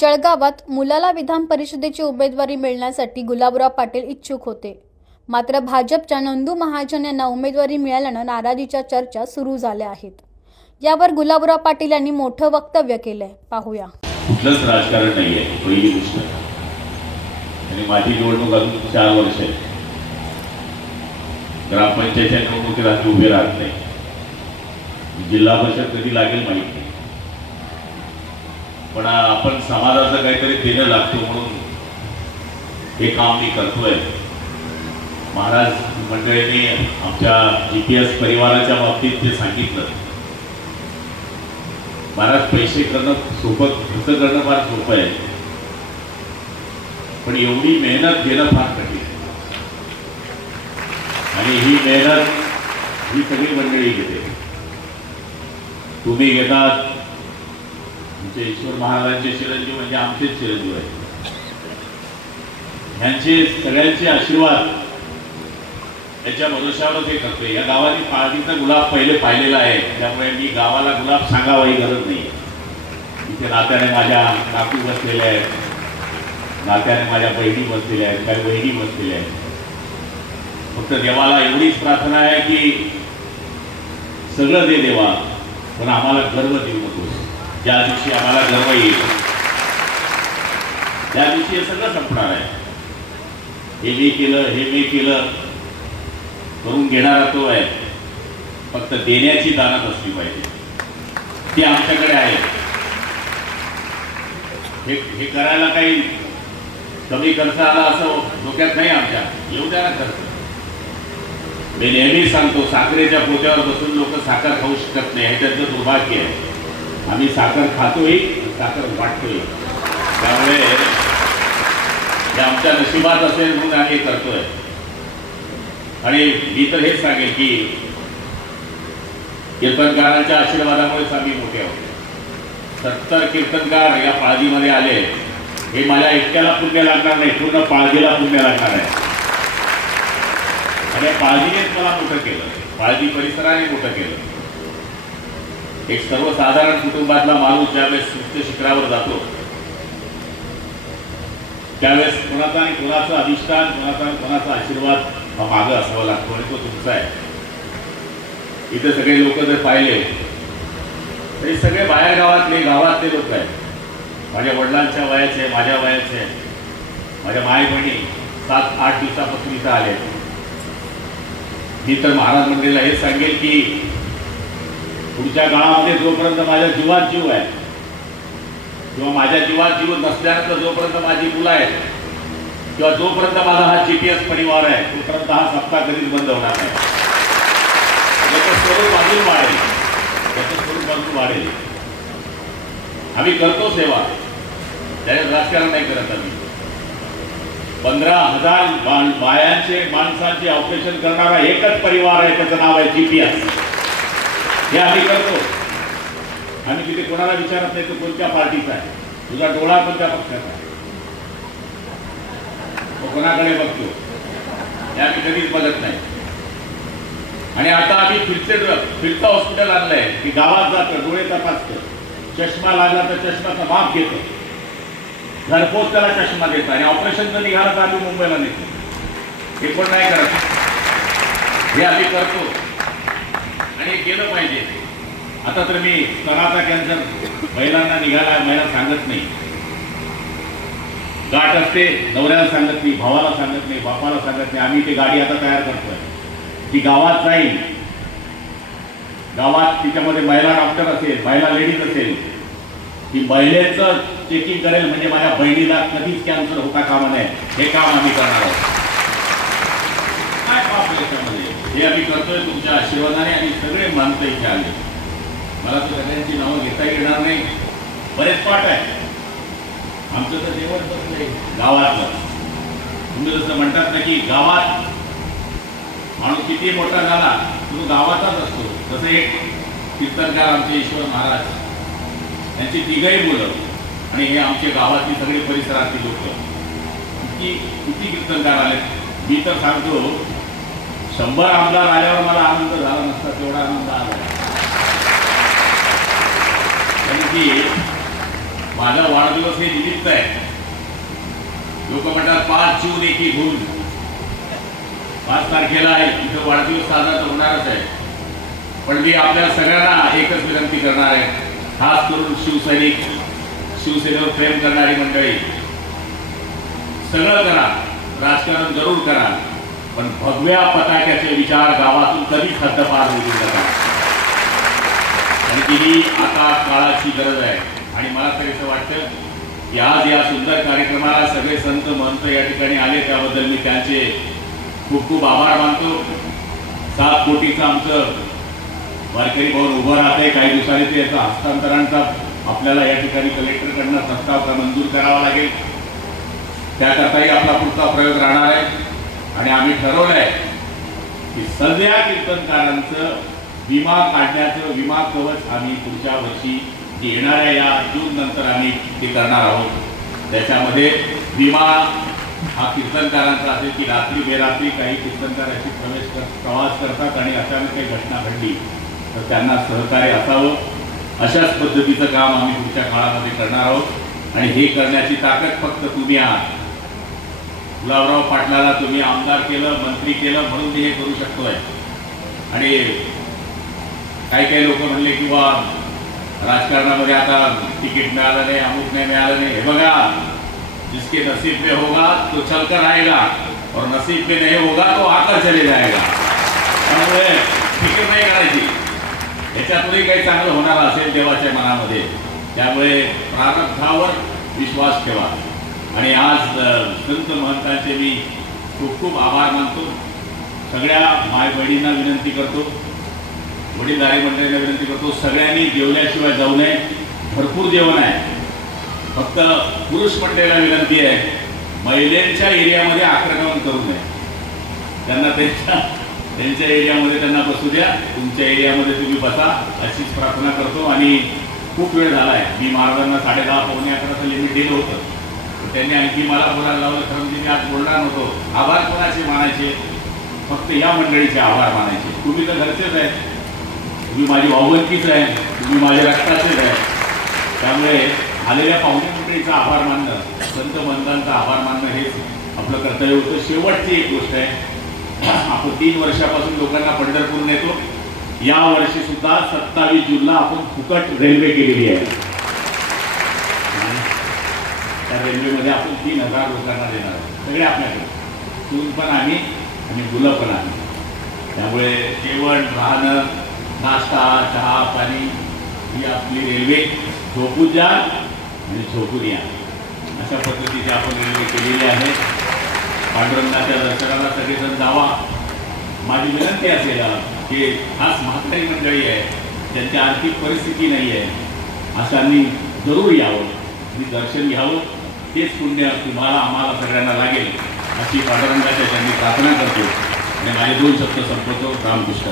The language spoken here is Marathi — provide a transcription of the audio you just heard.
जळगावात मुलाला विधान परिषदेची उमेदवारी मिळण्यासाठी गुलाबराव पाटील इच्छुक होते. मात्र भाजपच्या नंदू महाजन यांना उमेदवारी मिळाल्यानं नाराजीच्या चर्चा सुरू झाल्या आहेत. यावर गुलाबराव पाटील यांनी मोठं वक्तव्य केलंय. पाहूया. कुठलंच राजकारण नाहीये. पहिली गोष्ट आणि माझी निवडणूक अजून 4 वर्ष आहे. ग्रामपंचायतच्या निवडणुकीत आम्ही उभे राहत नाही. जिल्हा परिषद कधी लागेल माहिती नाही, पण आपण समाजाचं काहीतरी देणं लागतो म्हणून हे काम मी करतोय. महाराज मंडळींनी आमच्या GPS परिवाराच्या बाबतीत ते सांगितलं. महाराज पैसे करणं सोपं, खर्च करणं फार सोपं आहे, पण एवढी मेहनत घेणं फार कठीण आहे. आणि ही मेहनत ही सगळी मंडळी घेते. तुम्ही घेतात, आमचे ईश्वर महाराजांचे चिरंजीव म्हणजे आमचेच चिरंजीव आहेत. ह्यांचे सगळ्यांचे आशीर्वाद याच्या भरोशावरच हे करतोय. या गावाने पाळणीचा गुलाब पहिले पाहिलेला आहे, त्यामुळे मी गावाला गुलाब सांगावा ही गरज नाही. इथे नात्याने माझ्या काकू बसलेल्या आहेत, नात्याने माझ्या बहिणी बसलेल्या आहेत, काही बहिणी बसलेल्या आहेत. फक्त देवाला एवढीच प्रार्थना आहे की सगळं दे देवा, पण आम्हाला गर्व देऊ नकोस. ज्या दिवशी आम्हाला गर्व येईल त्या दिवशी हे सगळं संपणार आहे. हे मी केलं, हे मी केलं करून घेणारा तो आहे. फक्त देण्याची दानत असली पाहिजे, ती आमच्याकडे आहे. हे करायला काही कमी खर्च आला असं डोक्यात नाही आमच्या. येऊ द्या ना खर्च. मी नेहमी सांगतो, साखरेच्या पोत्यावर बसून लोक साखर खाऊ शकत नाही, हे त्यांचं दुर्भाग्य आहे. आम्ही साखर खातोय, साखर वाटतोय. त्यामुळे हे आमच्या नशिबात असेल म्हणून आम्ही करतोय. आणि मी तर हेच सांगेल की कीर्तनकारांच्या आशीर्वादामुळेच आम्ही मोठे आहोत. 70 कीर्तनकार या पाळजीमध्ये आले. हे माझ्या एकट्याला पुण्य लागणार नाही, पूर्ण पाळजीला पुण्य लागणार आहे. आणि पाळजीनेच मला मोठं केलं, पाळजी परिसराने मोठं केलं. एक सर्वसाधारण कुटुंबातला माणूस ज्यावेळेस उच्च शिखरावर जातो त्यावेळेस कोणाचा आणि कोणाचं अधिष्ठान, कोणाचा आशीर्वाद हा मागं असावा लागतो, आणि तो तुमचा आहे. इथे सगळे लोक जर पाहिले तरी सगळे बाहेर गावातले लोक आहेत. माझ्या वडिलांच्या वयाचे, माझ्या वयाचे, माझ्या माय बहिणी 7-8 दिवसापासून इथं आले. मी तर महाराज मंडळीला हेच सांगेल की पुढच्या काळामध्ये जोपर्यंत माझ्या जीवात जीव आहे किंवा माझ्या जीवात जीव नसल्यानंतर जोपर्यंत माझी मुलं आहेत किंवा जोपर्यंत माझा हा GPS परिवार आहे तोपर्यंत हा सप्ताह कधीच बंद होणार नाही. त्याचं स्वरूप अजून वाढेल, त्याचं स्वरूप अजून वाढेल. आम्ही करतो सेवा, त्याच्यात राजकारण नाही करत. आम्ही 15,000 बायांचे माणसांचे ऑपरेशन करणारा एकच परिवार आहे, त्याचं नाव आहे GPS. हे आम्ही करतो. आम्ही तिथे कोणाला विचारत नाही तो कोणत्या पार्टीचा आहे, तुझा डोळा कोणत्या पक्षाचा आहे, तो कोणाकडे बघतो, हे आम्ही कधीच बघत नाही. आणि आता आम्ही फिरतं हॉस्पिटल आणलंय की गावात जातं, डोळे तपासतं, चष्मा लागला तर चष्म्याचा माप घेतो, घरपोच त्याला चष्मा देतं, आणि ऑपरेशन जर निघालं तर आम्ही मुंबईला नेतो. हे पण नाही करत, हे आम्ही करतो आणि केलं पाहिजे. आता तर मी स्तनाचा कॅन्सर महिलांना निघाला, महिला सांगत नाही. गाठ असते, नवऱ्याला सांगत नाही, भावाला सांगत नाही, बापाला सांगत नाही. आम्ही ती गाडी आता तयार करतोय, ती गावात जाईल. गावात तिच्यामध्ये महिला डॉक्टर असेल, महिला लेडीज असेल, ती महिलेचं चेकिंग करेल. म्हणजे माझ्या बहिणीला कधीच कॅन्सर होता कामा नये, हे काम आम्ही करणार आहोत. काय पाप याच्यामध्ये, हे आम्ही करतोय तुमच्या आशीर्वादाने. आणि सगळे माणसं इथे आले. मला तर सगळ्यांची नावं घेता येणार नाही, बरेच पाठ आहे. आमचं तर जेवण बसलंय गावातलं. तुम्ही जसं म्हणतात ना की गावात माणूस किती मोठा झाला तो गावाचाच असतो, तसं एक कीर्तनकार आमचे ईश्वर महाराज यांची 3घही मुलं आणि हे आमचे गावातली सगळे परिसरातली लोक किती कीर्तनकार आले. मी तर सांगतो 100 आमदार आल्यावर मला आनंद झाला नसता, तेवढा आनंद आला. कारण की माझा वाढदिवस हे निमित्त आहे. लोक म्हणतात 5 जून एकी भूल, 5 तारखेला इथं वाढदिवस साजरा तर होणारच आहे. पण मी आपल्या सगळ्यांना एकच विनंती करणार आहे, खास करून शिवसैनिक, शिवसेनेवर प्रेम करणारी मंडळी, सगळं करा, राजकारण जरूर करा, पण भगव्या पताक्याचे विचार गावातून कधी हद्दपार होऊ देऊ नका. आणि ती आता काळाची गरज आहे. आणि मला तरी असं वाटतं की आज या सुंदर कार्यक्रमाला सगळे संत महंत या ठिकाणी आले, त्याबद्दल मी त्यांचे खूप खूप आभार मानतो. 7 कोटीचं आमचं वारकरी भवन उभं राहतंय. काही दिवसांनी ते याचा हस्तांतरणाचा आपल्याला या ठिकाणी कलेक्टरकडनं प्रस्ताव मंजूर करावा लागेल. त्याकरताही आपला पुढचा प्रयोग राहणार आहे. आणि आम्ही ठरवलं आहे की सगळ्या कीर्तनकारांचं विमा काढण्याचं विमा कवच आम्ही पुढच्या वर्षी येणाऱ्या या जून नंतर आम्ही ते करणार आहोत. त्याच्यामध्ये विमा हा कीर्तनकारांचा असेल की रात्री बेरात्री काही कीर्तनकार अशी प्रवास करतात आणि अचानक काही घटना घडली तर त्यांना सहकार्य असावं, अशाच पद्धतीचं काम आम्ही पुढच्या काळामध्ये करणार आहोत. आणि हे करण्याची ताकद फक्त तुम्ही आहात. गुलाबराव पाटलाला तुम्ही आमदार केलं, मंत्री केलं म्हणून मी हे करू शकतोय. आणि काही लोक म्हणले की बा राजकारणामध्ये आता तिकीट मिळालं नाही, अमुक नाही मिळालं नाही. हे बघा, जिसके नसीब में होगा तो चलकर आएगा और नसीब में नहीं होगा तो आकर चले जाएगा. त्यामुळे फिकीर नाही करायची. याच्यातूनही काही चांगलं होणार असेल देवाच्या मनामध्ये. त्यामुळे प्रारब्धावर विश्वास ठेवा. आणि आज संत महंतांचे मी खूप खूप आभार मानतो. सगळ्या माय बहिणींना विनंती करतो, वडीलधारी मंडळींना विनंती करतो, सगळ्यांनी जेवल्याशिवाय जाऊ नये. भरपूर जेवण आहे. फक्त पुरुष मंडळीला विनंती आहे, महिलांच्या एरियामध्ये आक्रमण करू नये. त्यांना त्यांच्या एरियामध्ये त्यांना बसू द्या. तुमच्या एरियामध्ये तुम्ही बसा अशीच प्रार्थना करतो. आणि खूप वेळ झाला आहे. मी महाराजांना 10:30 पावणे 11 लिमिट दिलं होतं. त्यांनी आणखी मला बोलायला लावलं. खरं म्हणजे मी आज बोलणार नव्हतो. आभार कोणाचे मानायचे? फक्त या मंडळीचे आभार मानायचे. तुम्ही तर घरचेच आहे, तुम्ही माझी भावबंदकीच आहे, तुम्ही माझ्या रक्ताचेच आहे. त्यामुळे आलेल्या पाहुणे मंडळीचा आभार मानणं, संत महंतांचा आभार मानणं हेच आपलं कर्तव्य होतं. शेवटची एक गोष्ट आहे, आपण 3 वर्षापासून लोकांना पंढरपूर नेतो. या वर्षी सुद्धा 27 जूनला आपण फुकट रेल्वे केलेली आहे. त्या रेल्वेमध्ये आपण 3000 लोकांना देणार आहोत. सगळे आपल्याकडे, सून पण आम्ही आणि मुलं पण आम्ही. त्यामुळे जेवण, राहणं, नाश्ता, चहा, पाणी ही आपली रेल्वे. झोपून जा आणि झोपून या, अशा पद्धतीची आपण रेल्वे केलेली आहे. पांडुरंगाच्या दर्शनाला सगळेजण जावा. माझी विनंती असेल की खास म्हातारी मंडळी आहे, ज्यांची आर्थिक परिस्थिती नाही आहे, अशांनी जरूर यावं आणि दर्शन घ्यावं. तेच पुण्य तुम्हाला आम्हाला सगळ्यांना लागेल अशी पांडुरंगाच्या त्यांनी प्रार्थना करतो. आणि माझे 2 शब्द संपवतो. रामकृष्ण.